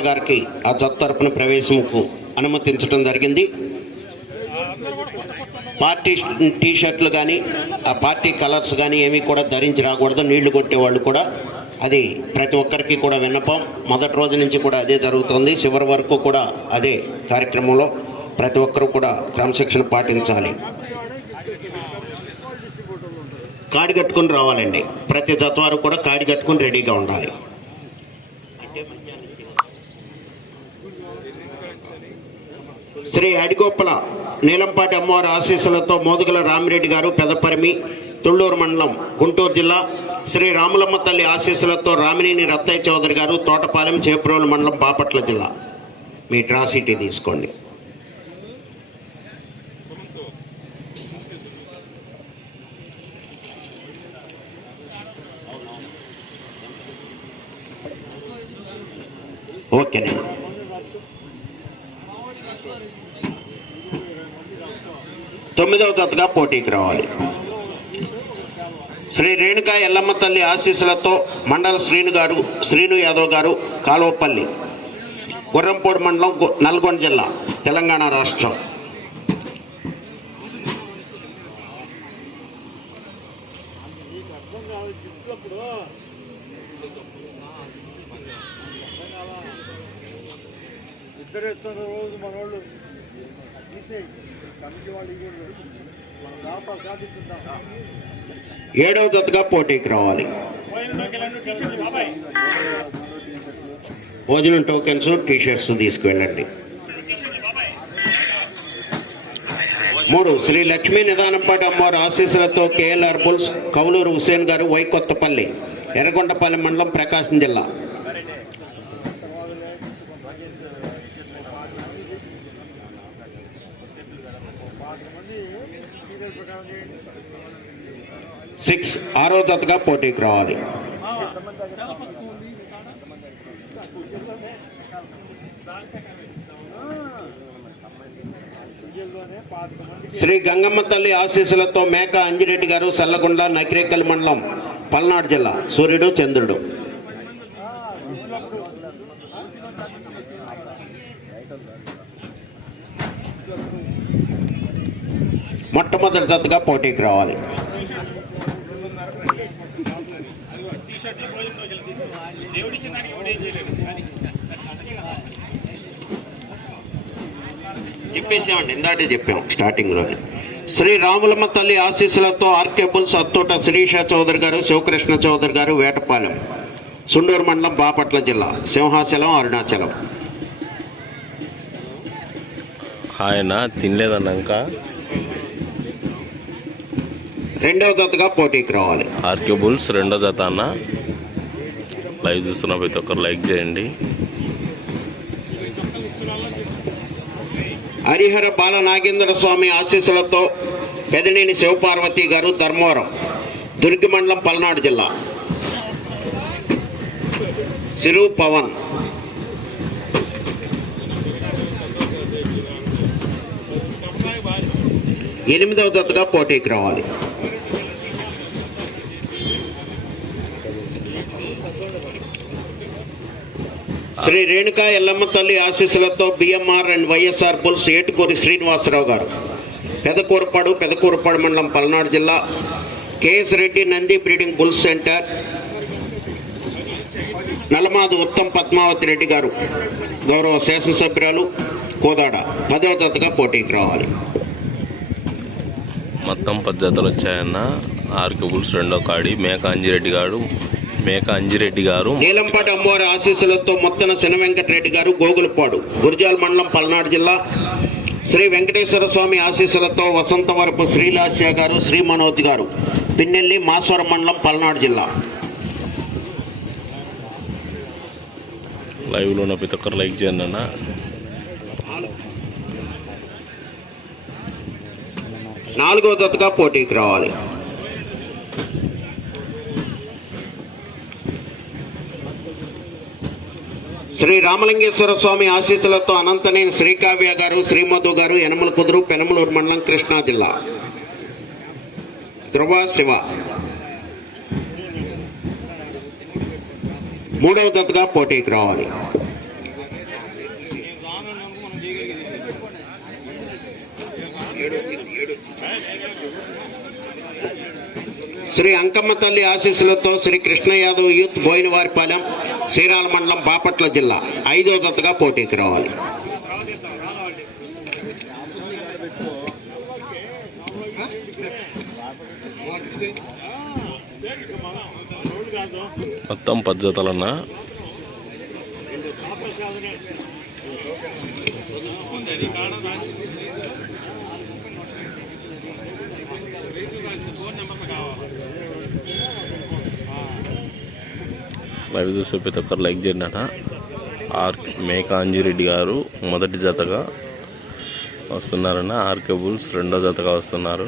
Collector గారికి ఆ జత తరపున ప్రవేశంకు అనుమతించడం జరిగింది. పార్టీ టీ షర్ట్లు కానీ ఆ పార్టీ కలర్స్ కానీ ఏమీ కూడా ధరించి రాకూడదు. నీళ్ళు కొట్టేవాళ్ళు కూడా అది ప్రతి ఒక్కరికి కూడా విన్నపం. మొదటి రోజు నుంచి కూడా అదే జరుగుతుంది. చివరి వరకు కూడా అదే కార్యక్రమంలో ప్రతి ఒక్కరూ కూడా క్రమశిక్షణ పాటించాలి. కాడి కట్టుకుని రావాలండి. ప్రతి జత వారు కూడా కాడి కట్టుకుని రెడీగా ఉండాలి. శ్రీ అడిగొప్పల నీలంపాటి అమ్మవారి ఆశీస్సులతో మోదుగల రామిరెడ్డి గారు పెదపరిమి తుళ్ళూరు మండలం గుంటూరు జిల్లా శ్రీ రాములమ్మ తల్లి ఆశీస్సులతో రామినేని రత్తయ్య చౌదరి గారు తోటపాలెం చేప్రోలు మండలం బాపట్ల జిల్లా. మీ ట్రాసిటీ తీసుకోండి. ఓకేనా తొమ్మిదవ జతగా పోటీకి రావాలి. శ్రీ రేణుకా ఎల్లమ్మ తల్లి ఆశీస్సులతో మండల శ్రీను గారు శ్రీను యాదవ్ గారు కాలువపల్లి గుర్రంపూడి మండలం నల్గొండ జిల్లా తెలంగాణ రాష్ట్రం. ఇద్దరు ఎత్తున్న రోజు మనోళ్ళు. ఏడవ జతగా పోటీకి రావాలి. భోజనం టోకెన్స్ టీ షర్ట్స్ తీసుకువెళ్ళండి. మూడు శ్రీ లక్ష్మీ నిదానంపాటి అమ్మవారి ఆశీస్సులతో కేఎల్ఆర్ బుల్స్ కౌలూరు హుసేన్ గారు వైకొత్తపల్లి ఎర్రగొండపల్లి మండలం ప్రకాశం జిల్లా. సిక్స్ ఆరో జతగా పోటీకి రావాలి. శ్రీ గంగమ్మ తల్లి ఆశీస్సులతో మేక అంజిరెడ్డి గారు సల్లగుండ నకిరేకల్ మండలం పల్నాడు జిల్లా. సూర్యుడు చంద్రుడు. మొట్టమొదటి జతగా పోటీకి రావాలి. చెప్పేసామండి ఇందాటే చెప్పాం స్టార్టింగ్ శ్రీ రాములమ్మ తల్లి ఆశీస్సులతో ఆర్కేబుల్స్ అత్తోట శిరీష చౌదరి గారు శివకృష్ణ చౌదరి గారు వేటపాలెం సుండూరు మండలం బాపట్ల జిల్లా సింహాచలం అరుణాచలం. ఆయన తినలేదన్నాక? రెండవ జతగా పోటీకి రావాలి. ఆర్కే బుల్స్ రెండో జత అన్న. లైవ్ చూస్తున్న ప్రతి ఒక్కరు లైక్ చేయండి. హరిహర బాల నాగేంద్ర స్వామి ఆశీస్సులతో పెదనేని శివపార్వతి గారు ధర్మవరం దుర్గి మండలం పల్నాడు జిల్లా. సిరు పవన్. ఎనిమిదవ జతగా పోటీకి రావాలి. శ్రీ రేణుకా ఎల్లమ్మ తల్లి ఆశీస్సులతో BMR and YSR bulls Etukuri Srinivasarao garu. Pedakurapadu Pedakurapadu మండలం పల్నాడు జిల్లా K S Reddy Nandi breeding bulls center. Nalamadi Uttam Padmavathi Reddy garu గౌరవ శాసనసభ్యురాలు కోదాడ పదవ జతగా పోటీకి రావాలి. మొత్తం పది జతలు వచ్చాయన్న. ఆర్కే బుల్స్ రెండో కాడి. మేక అంజిరెడ్డి గారు మేక అంజిరెడ్డి గారు. నీలంపాటి అమ్మవారి ఆశీస్సులతో మొత్తన శన వెంకటరెడ్డి గారు గోగులపాడు గురిజాల మండలం పల్నాడు జిల్లా. శ్రీ వెంకటేశ్వర స్వామి ఆశీస్సులతో వసంతవరపు శ్రీలాస్య గారు శ్రీ మనోజ్ గారు. పిన్నెల్లి మాస్వరం మండలం పల్నాడు జిల్లా. లైవ్లో ఉన్న ప్రతి ఒక్కరు లైక్ చేయండి అన్న. నాలుగో జతగా పోటీకి రావాలి. శ్రీ రామలింగేశ్వర స్వామి ఆశీస్సులతో అనంతనేని శ్రీకావ్య గారు శ్రీమధు గారు యనమల కుదురు పెనమలూరు మండలం కృష్ణా జిల్లా. ధ్రువ శివ. మూడవ జతగా పోటీకి రావాలి. శ్రీ అంకమ్మ తల్లి ఆశీస్సులతో శ్రీ కృష్ణ యాదవ్ యూత్ బోయినవారిపాలెం శ్రీరాల మండలం బాపట్ల జిల్లా ఐదో జతగా పోటీకి రావాలి. మొత్తం పది లైవ్ చూసే ప్రతి ఒక్కరు లైక్ చేయండి అన్న ఆర్ మేకాంజిరెడ్డి గారు మొదటి జతగా వస్తున్నారన్న ఆర్కే బుల్స్ రెండో జతగా వస్తున్నారు.